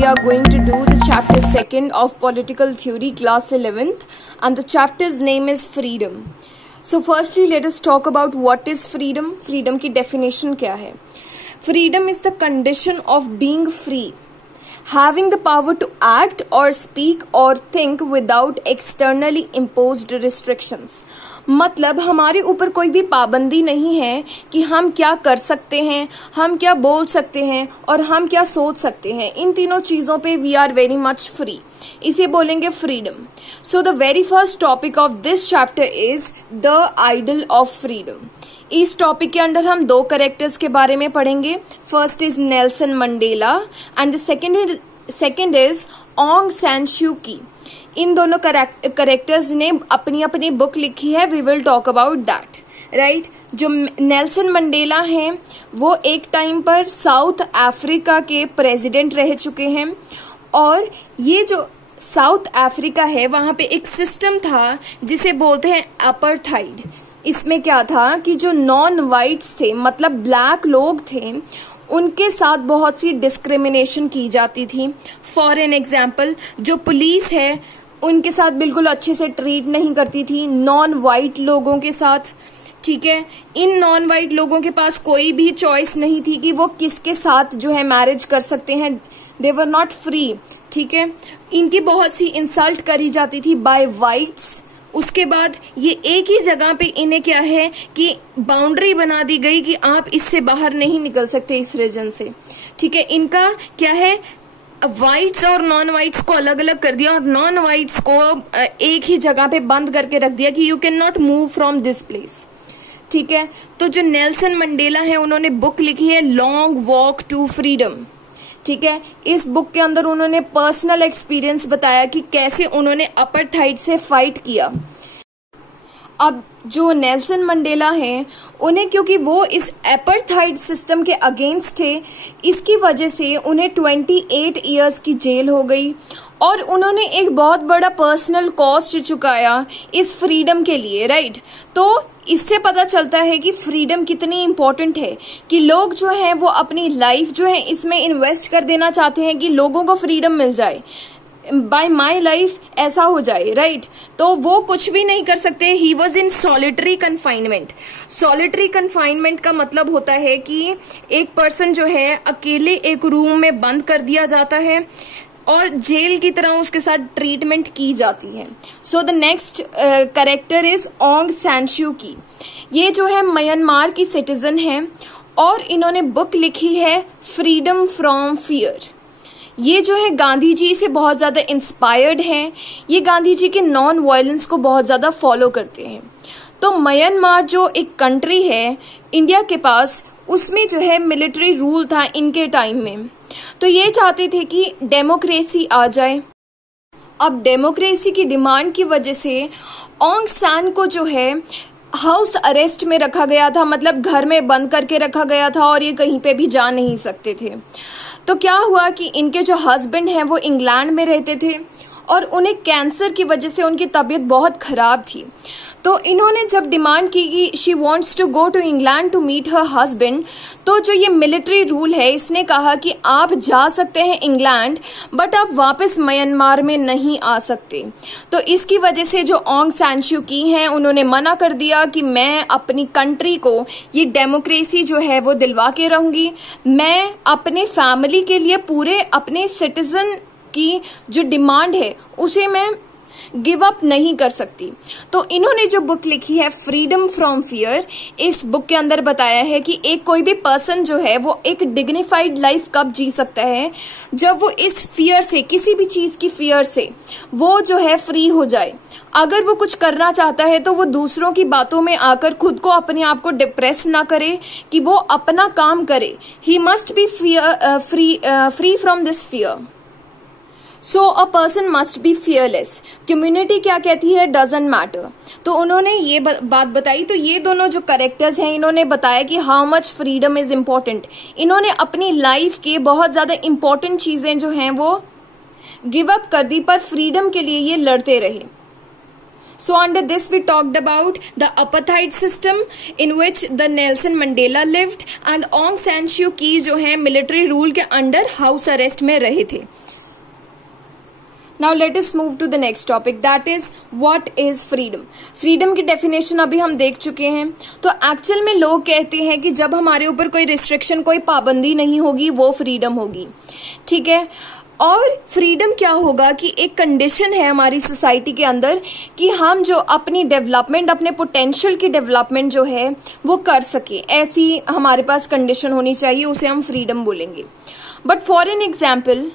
we are going to do the chapter 2nd of political theory, class 11th, and the chapter's name is freedom. So firstly, let us talk about what is freedom. Freedom की definition क्या है? Freedom is the condition of being free, having the power to act or speak or think without externally imposed restrictions. मतलब हमारे ऊपर कोई भी पाबंदी नहीं है कि हम क्या कर सकते हैं, हम क्या बोल सकते हैं और हम क्या सोच सकते हैं. इन तीनों चीजों पे we are very much free. इसे बोलेंगे freedom. So the very first topic of this chapter is the ideal of freedom. इस टॉपिक के अंदर हम दो कैरेक्टर्स के बारे में पढ़ेंगे. First is Nelson Mandela and the second is Aung San Suu Kyi. इन दोनों कैरेक्टर्स ने अपनी अपनी बुक लिखी है. We will talk about that, right. जो नेल्सन मंडेला हैं वो एक टाइम पर साउथ अफ्रीका के प्रेसिडेंट रह चुके हैं. और ये जो साउथ अफ्रीका है वहां पे एक सिस्टम था जिसे बोलते हैं अपार्थाइड. इसमें क्या था कि जो नॉन वाइट्स थे, मतलब ब्लैक लोग थे, उनके साथ बहुत सी डिस्क्रिमिनेशन की जाती थी. फॉर एन एग्जाम्पल, जो पुलिस है उनके साथ बिल्कुल अच्छे से ट्रीट नहीं करती थी नॉन वाइट लोगों के साथ. ठीक है, इन नॉन वाइट लोगों के पास कोई भी चॉइस नहीं थी कि वो किसके साथ जो है मैरिज कर सकते हैं. दे वर नॉट फ्री. ठीक है, इनकी बहुत सी इंसल्ट करी जाती थी बाय वाइट्स. उसके बाद ये एक ही जगह पे इन्हें क्या है कि बाउंड्री बना दी गई कि आप इससे बाहर नहीं निकल सकते इस रीजन से. ठीक है, इनका क्या है, वाइट्स और नॉन वाइट्स को अलग अलग कर दिया और नॉन वाइट्स को एक ही जगह पे बंद करके रख दिया कि you can not move from this place. ठीक है, तो जो नेल्सन मंडेला है उन्होंने बुक लिखी है लॉन्ग वॉक टू फ्रीडम. ठीक है, इस बुक के अंदर उन्होंने पर्सनल एक्सपीरियंस बताया कि कैसे उन्होंने अपार्थाइड से फाइट किया. अब जो नेल्सन मंडेला हैं उन्हें, क्योंकि वो इस अपार्थाइड सिस्टम के अगेंस्ट थे, इसकी वजह से उन्हें 28 इयर्स की जेल हो गई और उन्होंने एक बहुत बड़ा पर्सनल कॉस्ट चुकाया इस फ्रीडम के लिए, राइट. तो इससे पता चलता है कि फ्रीडम कितनी इंपॉर्टेंट है, कि लोग जो हैं वो अपनी लाइफ जो है इसमें इन्वेस्ट कर देना चाहते हैं कि लोगों को फ्रीडम मिल जाए, बाय माई लाइफ ऐसा हो जाए, राइट. तो वो कुछ भी नहीं कर सकते. He was in solitary confinement. Solitary confinement का मतलब होता है कि एक पर्सन जो है अकेले एक रूम में बंद कर दिया जाता है और जेल की तरह उसके साथ ट्रीटमेंट की जाती है. So the next character is Aung San Suu Kyi. ये जो है म्यांमार की सिटीजन है और इन्होंने बुक लिखी है फ्रीडम फ्रॉम फियर. ये जो है गांधी जी से बहुत ज्यादा इंस्पायर्ड हैं. ये गांधी जी के नॉन वायलेंस को बहुत ज्यादा फॉलो करते हैं. तो म्यांमार जो एक कंट्री है इंडिया के पास, उसमें जो है मिलिट्री रूल था इनके टाइम में. तो ये चाहते थे कि डेमोक्रेसी आ जाए. अब डेमोक्रेसी की डिमांड की वजह से ऑंग सान को जो है हाउस अरेस्ट में रखा गया था, मतलब घर में बंद करके रखा गया था और ये कहीं पे भी जा नहीं सकते थे. तो क्या हुआ कि इनके जो हस्बैंड हैं वो इंग्लैंड में रहते थे और उन्हें कैंसर की वजह से उनकी तबीयत बहुत खराब थी. तो इन्होंने जब डिमांड की कि she wants to go to England to meet her husband, तो जो ये मिलिट्री रूल है इसने कहा कि आप जा सकते हैं इंग्लैंड बट आप वापस म्यांमार में नहीं आ सकते. तो इसकी वजह से जो ऑंग सैन सू की हैं उन्होंने मना कर दिया कि मैं अपनी कंट्री को ये डेमोक्रेसी जो है वो दिलवा के रहूंगी. मैं अपने फैमिली के लिए पूरे अपने सिटीजन की जो डिमांड है उसे मैं गिव अप नहीं कर सकती. तो इन्होंने जो बुक लिखी है फ्रीडम फ्रॉम फियर, इस बुक के अंदर बताया है कि एक कोई भी पर्सन जो है वो एक डिग्निफाइड लाइफ कब जी सकता है, जब वो इस फियर से, किसी भी चीज की फियर से वो जो है फ्री हो जाए. अगर वो कुछ करना चाहता है तो वो दूसरों की बातों में आकर खुद को, अपने आप को डिप्रेस ना करे, कि वो अपना काम करे. He must be free from this fear. So a person must be fearless. Community क्या कहती है, डजंट मैटर. तो उन्होंने ये बात बताई. तो ये दोनों जो कैरेक्टर्स हैं इन्होंने बताया कि how much freedom is important. इन्होंने अपनी लाइफ के बहुत ज्यादा इम्पोर्टेंट चीजें जो हैं वो गिव अप कर दी, पर फ्रीडम के लिए ये लड़ते रहे. So under this we talked about the apartheid system in which the Nelson Mandela lived and Aung San Suu Kyi जो है मिलिट्री रूल के अंडर हाउस अरेस्ट में रहे थे. Now let us move to the next topic, that is what is freedom. Freedom की definition अभी हम देख चुके हैं। तो एक्चुअल में लोग कहते हैं कि जब हमारे ऊपर कोई रिस्ट्रिक्शन, कोई पाबंदी नहीं होगी, वो फ्रीडम होगी। ठीक है, और फ्रीडम क्या होगा कि एक कंडीशन है हमारी सोसाइटी के अंदर कि हम जो अपनी डेवलपमेंट, अपने पोटेंशियल की डेवलपमेंट जो है वो कर सके, ऐसी हमारे पास कंडीशन होनी चाहिए, उसे हम फ्रीडम बोलेंगे। But for an example,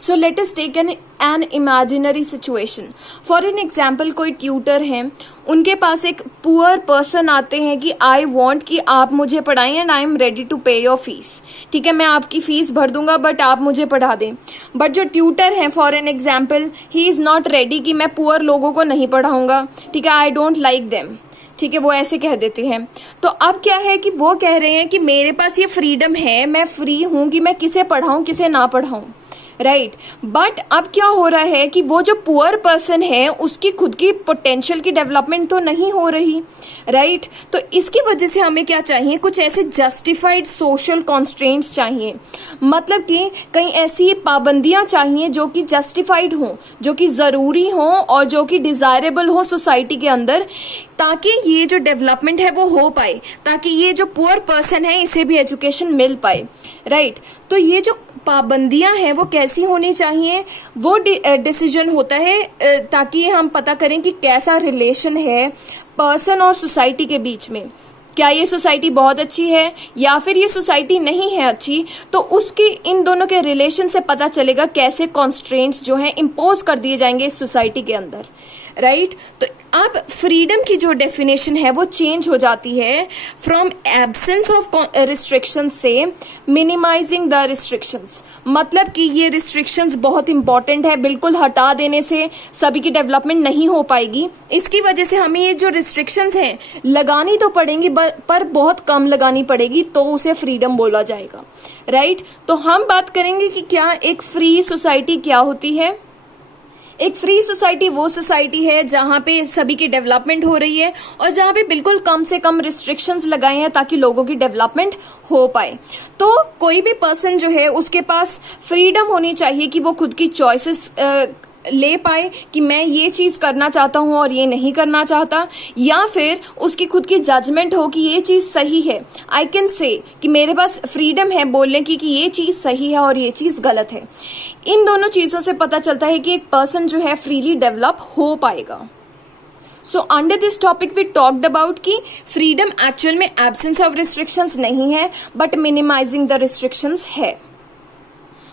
so let us take an imaginary situation. For an example, कोई ट्यूटर हैं, उनके पास एक पुअर पर्सन आते हैं कि आई वॉन्ट कि आप मुझे पढ़ाएं and I am ready to pay your fees. ठीक है, मैं आपकी फीस भर दूंगा बट आप मुझे पढ़ा दें। बट जो ट्यूटर हैं, for an example, he is not ready कि मैं पुअर लोगों को नहीं पढ़ाऊंगा। ठीक है, आई डोंट लाइक देम। ठीक है, वो ऐसे कह देते हैं। तो अब क्या है कि वो कह रहे हैं कि मेरे पास ये फ्रीडम है, मैं फ्री हूं कि मैं किसे पढ़ाऊं, किसे ना पढ़ाऊं। राइट, बट अब क्या हो रहा है कि वो जो पुअर पर्सन है उसकी खुद की पोटेंशियल की डेवलपमेंट तो नहीं हो रही। राइट, तो इसकी वजह से हमें क्या चाहिए, कुछ ऐसे जस्टिफाइड सोशल कॉन्स्ट्रेंट्स चाहिए। मतलब कि कई ऐसी पाबंदियां चाहिए जो कि जस्टिफाइड हो, जो कि जरूरी हो और जो कि डिजायरेबल हो सोसाइटी के अंदर, ताकि ये जो डेवलपमेंट है वो हो पाए, ताकि ये जो पुअर पर्सन है इसे भी एजुकेशन मिल पाए। राइट, तो ये जो पाबंदियां हैं वो कैसी होनी चाहिए, वो डिसीजन होता है ताकि हम पता करें कि कैसा रिलेशन है पर्सन और सोसाइटी के बीच में। क्या ये सोसाइटी बहुत अच्छी है या फिर ये सोसाइटी नहीं है अच्छी, तो उसकी इन दोनों के रिलेशन से पता चलेगा कैसे कॉन्स्ट्रेंट्स जो है इम्पोज कर दिए जाएंगे इस सोसाइटी के अंदर। राइट, तो अब फ्रीडम की जो डेफिनेशन है वो चेंज हो जाती है फ्रॉम एब्सेंस ऑफ रिस्ट्रिक्शंस से मिनिमाइजिंग द रिस्ट्रिक्शंस। मतलब कि ये रिस्ट्रिक्शंस बहुत इंपॉर्टेंट है, बिल्कुल हटा देने से सभी की डेवलपमेंट नहीं हो पाएगी। इसकी वजह से हमें ये जो रिस्ट्रिक्शंस हैं लगानी तो पड़ेंगी पर बहुत कम लगानी पड़ेगी, तो उसे फ्रीडम बोला जाएगा। राइट, तो हम बात करेंगे कि क्या एक फ्री सोसाइटी क्या होती है। एक फ्री सोसाइटी वो सोसाइटी है जहां पे सभी की डेवलपमेंट हो रही है और जहां पे बिल्कुल कम से कम रिस्ट्रिक्शंस लगाए हैं ताकि लोगों की डेवलपमेंट हो पाए। तो कोई भी पर्सन जो है उसके पास फ्रीडम होनी चाहिए कि वो खुद की चॉइसेस ले पाए कि मैं ये चीज करना चाहता हूं और ये नहीं करना चाहता, या फिर उसकी खुद की जजमेंट हो कि ये चीज सही है। आई कैन से कि मेरे पास फ्रीडम है बोलने की कि ये चीज सही है और ये चीज गलत है। इन दोनों चीजों से पता चलता है कि एक पर्सन जो है फ्रीली डेवलप हो पाएगा। So under this topic we talked about कि फ्रीडम एक्चुअल में एब्सेंस ऑफ रिस्ट्रिक्शंस नहीं है बट मिनिमाइजिंग द रिस्ट्रिक्शंस है।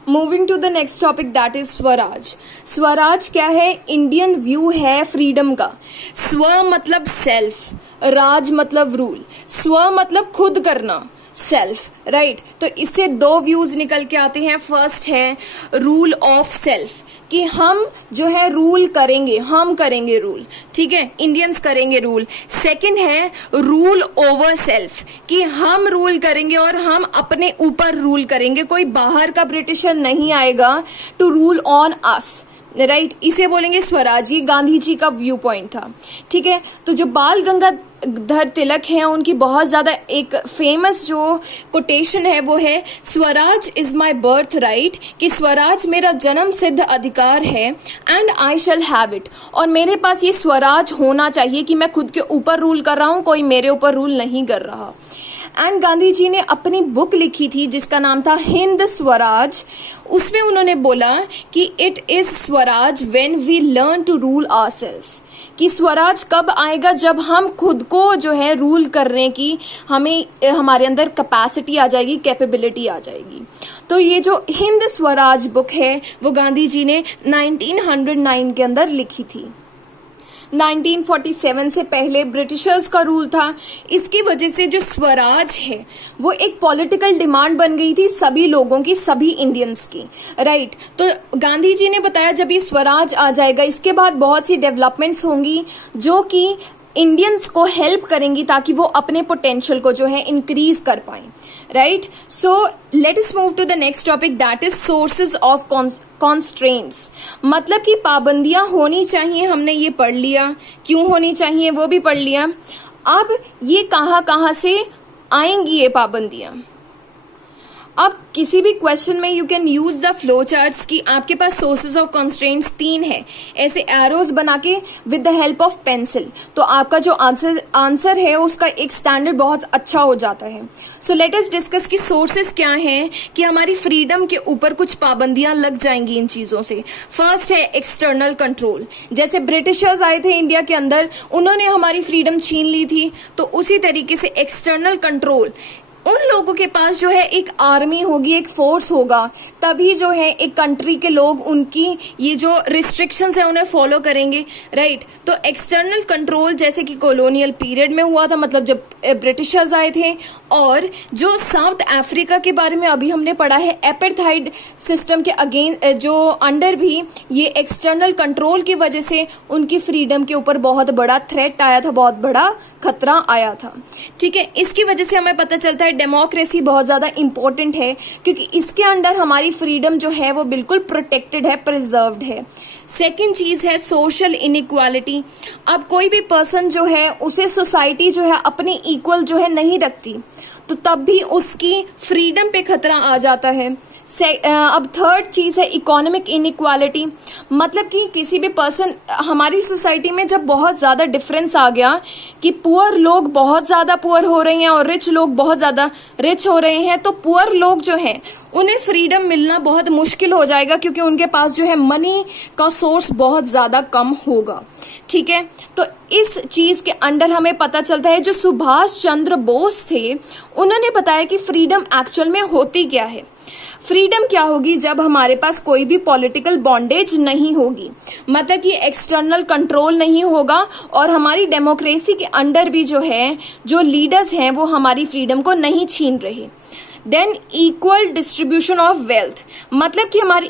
Moving to the next topic that is Swaraj. Swaraj क्या है, इंडियन व्यू है फ्रीडम का। स्व मतलब सेल्फ, राज मतलब रूल। स्व मतलब खुद करना, सेल्फ। राइट, तो इससे दो व्यूज निकल के आते हैं। फर्स्ट है रूल ऑफ सेल्फ, कि हम जो है रूल करेंगे, हम करेंगे रूल। ठीक है, इंडियंस करेंगे रूल। सेकंड है रूल ओवर सेल्फ, कि हम रूल करेंगे और हम अपने ऊपर रूल करेंगे, कोई बाहर का ब्रिटिशर नहीं आएगा to rule on us. Right, इसे बोलेंगे स्वराज। ये गांधी जी का व्यू पॉइंट था। ठीक है, तो जो बाल गंगाधर तिलक हैं उनकी बहुत ज्यादा एक फेमस जो कोटेशन है वो है Swaraj is my birth right, कि स्वराज मेरा जन्म सिद्ध अधिकार है and I shall have it, और मेरे पास ये स्वराज होना चाहिए कि मैं खुद के ऊपर रूल कर रहा हूं, कोई मेरे ऊपर रूल नहीं कर रहा। एंड गांधी जी ने अपनी बुक लिखी थी जिसका नाम था हिंद स्वराज। उसमें उन्होंने बोला कि it is Swaraj when we learn to rule ourselves, कि स्वराज कब आएगा, जब हम खुद को जो है रूल करने की हमारे अंदर कैपेसिटी आ जाएगी, कैपेबिलिटी आ जाएगी। तो ये जो हिंद स्वराज बुक है वो गांधी जी ने 1909 के अंदर लिखी थी। 1947 से पहले ब्रिटिशर्स का रूल था। इसकी वजह से जो स्वराज है वो एक पॉलिटिकल डिमांड बन गई थी सभी लोगों की, सभी इंडियंस की। राइट, तो गांधी जी ने बताया जब ये स्वराज आ जाएगा इसके बाद बहुत सी डेवलपमेंट्स होंगी जो कि इंडियंस को हेल्प करेंगी ताकि वो अपने पोटेंशियल को जो है इंक्रीज कर पाए। Right, so let us move to the next topic that is sources of constraints. मतलब कि पाबंदियां होनी चाहिए, हमने ये पढ़ लिया, क्यों होनी चाहिए वो भी पढ़ लिया। अब ये कहां से आएंगी ये पाबंदियां। अब किसी भी क्वेश्चन में you can use the flow charts की आपके पास सोर्सेज ऑफ कंस्ट्रेंट्स 3 है, ऐसे एरोज बना के with the help of pencil, तो आपका जो आंसर है उसका एक स्टैंडर्ड बहुत अच्छा हो जाता है। सो लेट अस डिस्कस कि सोर्सेज क्या हैं कि हमारी फ्रीडम के ऊपर कुछ पाबंदियां लग जाएंगी इन चीजों से। फर्स्ट है एक्सटर्नल कंट्रोल, जैसे ब्रिटिशर्स आए थे इंडिया के अंदर, उन्होंने हमारी फ्रीडम छीन ली थी, तो उसी तरीके से एक्सटर्नल कंट्रोल, उन लोगों के पास जो है एक आर्मी होगी, एक फोर्स होगा, तभी जो है एक कंट्री के लोग उनकी ये जो रिस्ट्रिक्शंस है उन्हें फॉलो करेंगे, राइट। तो एक्सटर्नल कंट्रोल जैसे कि कॉलोनियल पीरियड में हुआ था, मतलब जब ब्रिटिशर्स आए थे, और जो साउथ अफ्रीका के बारे में अभी हमने पढ़ा है, एपार्थाइड सिस्टम के अगेंस्ट जो अंडर भी ये एक्सटर्नल कंट्रोल की वजह से उनकी फ्रीडम के ऊपर बहुत बड़ा थ्रेट आया था, बहुत बड़ा खतरा आया था, ठीक है। इसकी वजह से हमें पता चलता है डेमोक्रेसी बहुत ज्यादा इंपॉर्टेंट है, क्योंकि इसके अंडर हमारी फ्रीडम जो है वो बिल्कुल प्रोटेक्टेड है, प्रिजर्व्ड है। सेकेंड चीज है सोशल इनइक्वालिटी। अब कोई भी पर्सन जो है उसे सोसाइटी जो है अपनी इक्वल जो है नहीं रखती, तो तब भी उसकी फ्रीडम पे खतरा आ जाता है। अब थर्ड चीज है इकोनॉमिक इनइक्वालिटी, मतलब कि किसी भी पर्सन, हमारी सोसाइटी में जब बहुत ज्यादा डिफरेंस आ गया कि पुअर लोग बहुत ज्यादा पुअर हो रहे हैं और रिच लोग बहुत ज्यादा रिच हो रहे हैं, तो पुअर लोग जो हैं उन्हें फ्रीडम मिलना बहुत मुश्किल हो जाएगा, क्योंकि उनके पास जो है मनी का सोर्स बहुत ज्यादा कम होगा, ठीक है। तो इस चीज के अंडर हमें पता चलता है जो सुभाष चंद्र बोस थे उन्होंने बताया कि फ्रीडम एक्चुअल में होती क्या है। फ्रीडम क्या होगी जब हमारे पास कोई भी पॉलिटिकल बॉन्डेज नहीं होगी, मतलब कि एक्सटर्नल कंट्रोल नहीं होगा, और हमारी डेमोक्रेसी के अंडर भी जो है जो लीडर्स हैं वो हमारी फ्रीडम को नहीं छीन रहे। Than equal distribution of wealth, मतलब कि हमारी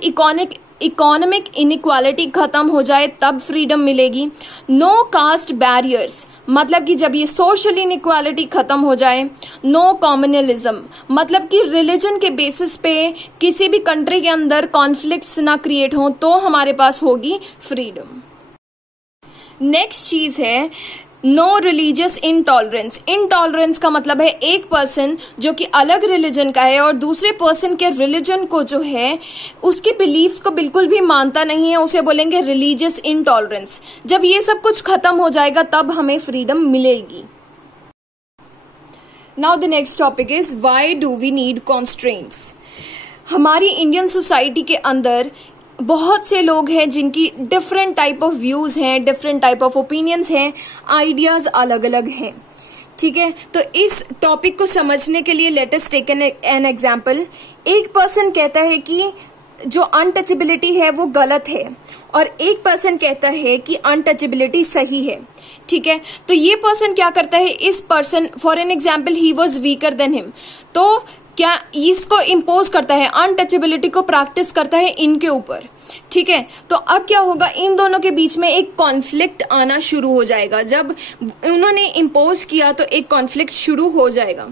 इकोनॉमिक इनइक्वालिटी खत्म हो जाए तब फ्रीडम मिलेगी। नो कास्ट बैरियर्स, मतलब कि जब ये सोशल इनइक्वालिटी खत्म हो जाए। नो कॉम्युनलिज्म, मतलब कि रिलीजन के बेसिस पे किसी भी कंट्री के अंदर कॉन्फ्लिक्ट्स ना क्रिएट हो, तो हमारे पास होगी फ्रीडम। नेक्स्ट चीज है नो रिलीजियस इनटॉलरेंस। इनटॉलरेंस का मतलब है एक पर्सन जो कि अलग रिलीजन का है और दूसरे पर्सन के रिलीजन को जो है उसके बिलीफ्स को बिल्कुल भी मानता नहीं है, उसे बोलेंगे रिलीजियस इनटॉलरेंस। जब ये सब कुछ खत्म हो जाएगा तब हमें फ्रीडम मिलेगी। Now the next topic is why do we need constraints. हमारी इंडियन सोसाइटी के अंदर बहुत से लोग हैं जिनकी डिफरेंट टाइप ऑफ व्यूज हैं, डिफरेंट टाइप ऑफ ओपिनियंस हैं, आइडियाज अलग अलग हैं, ठीक है। तो इस टॉपिक को समझने के लिए let us take an example. एक पर्सन कहता है कि जो अनटचेबिलिटी है वो गलत है, और एक पर्सन कहता है कि अनटचेबिलिटी सही है, ठीक है। तो ये पर्सन क्या करता है, इस person for an example he was weaker than him, तो क्या इसको इम्पोज करता है, अनटचेबिलिटी को प्रैक्टिस करता है इनके ऊपर, ठीक है। तो अब क्या होगा, इन दोनों के बीच में एक कॉन्फ्लिक्ट आना शुरू हो जाएगा। जब उन्होंने इम्पोज किया तो एक कॉन्फ्लिक्ट शुरू हो जाएगा,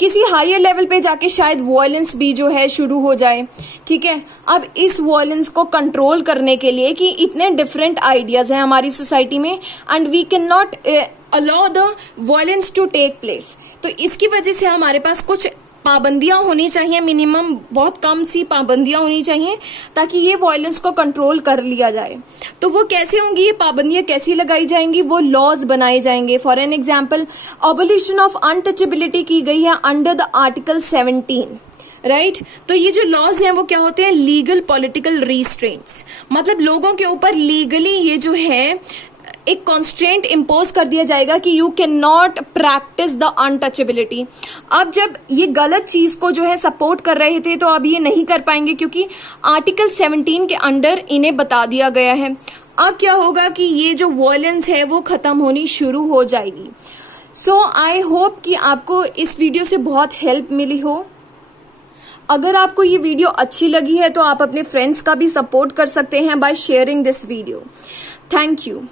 किसी हायर लेवल पे जाके शायद वॉयलेंस भी जो है शुरू हो जाए, ठीक है। अब इस वॉयलेंस को कंट्रोल करने के लिए कि इतने डिफरेंट आइडियाज हैं हमारी सोसाइटी में and we can not allow the violence to take place, तो इसकी वजह से हमारे पास कुछ पाबंदियां होनी चाहिए, मिनिमम बहुत कम सी पाबंदियां होनी चाहिए ताकि ये वॉयलेंस को कंट्रोल कर लिया जाए। तो वो कैसे होंगी, ये पाबंदियां कैसी लगाई जाएंगी, वो लॉज बनाए जाएंगे। For an example abolition of untouchability की गई है अंडर द आर्टिकल 17, राइट। तो ये जो लॉज हैं वो क्या होते हैं, लीगल पॉलिटिकल रिस्ट्रेंट्स, मतलब लोगों के ऊपर लीगली ये जो है एक कॉन्स्ट्रेंट इम्पोज कर दिया जाएगा कि you can not practice the untouchability. अब जब ये गलत चीज को जो है सपोर्ट कर रहे थे तो अब ये नहीं कर पाएंगे क्योंकि आर्टिकल 17 के अंडर इन्हें बता दिया गया है। अब क्या होगा कि ये जो वॉयलेंस है वो खत्म होनी शुरू हो जाएगी। सो आई होप कि आपको इस वीडियो से बहुत हेल्प मिली हो। अगर आपको ये वीडियो अच्छी लगी है तो आप अपने फ्रेंड्स का भी सपोर्ट कर सकते हैं by sharing this video. Thank you.